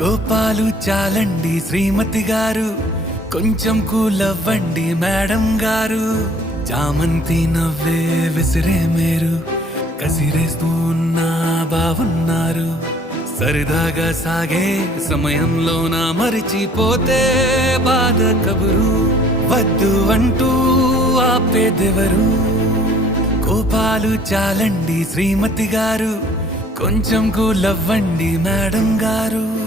కోపాలు చాలండి శ్రీమతి గారు, కొంచెం కూలవ్వండి మేడం గారు. చామంతి నవ్వే విసిరే మేరు, కసిరేస్తూ ఉన్నా బావున్నారు. సరదాగా సాగే సమయంలోన మరిచిపోతే బాధ కబురు. వద్దు అంటూ ఆపేదెవరు? కోపాలు చాలండి శ్రీమతి గారు, కొంచెం కూలవ్వండి మేడం గారు.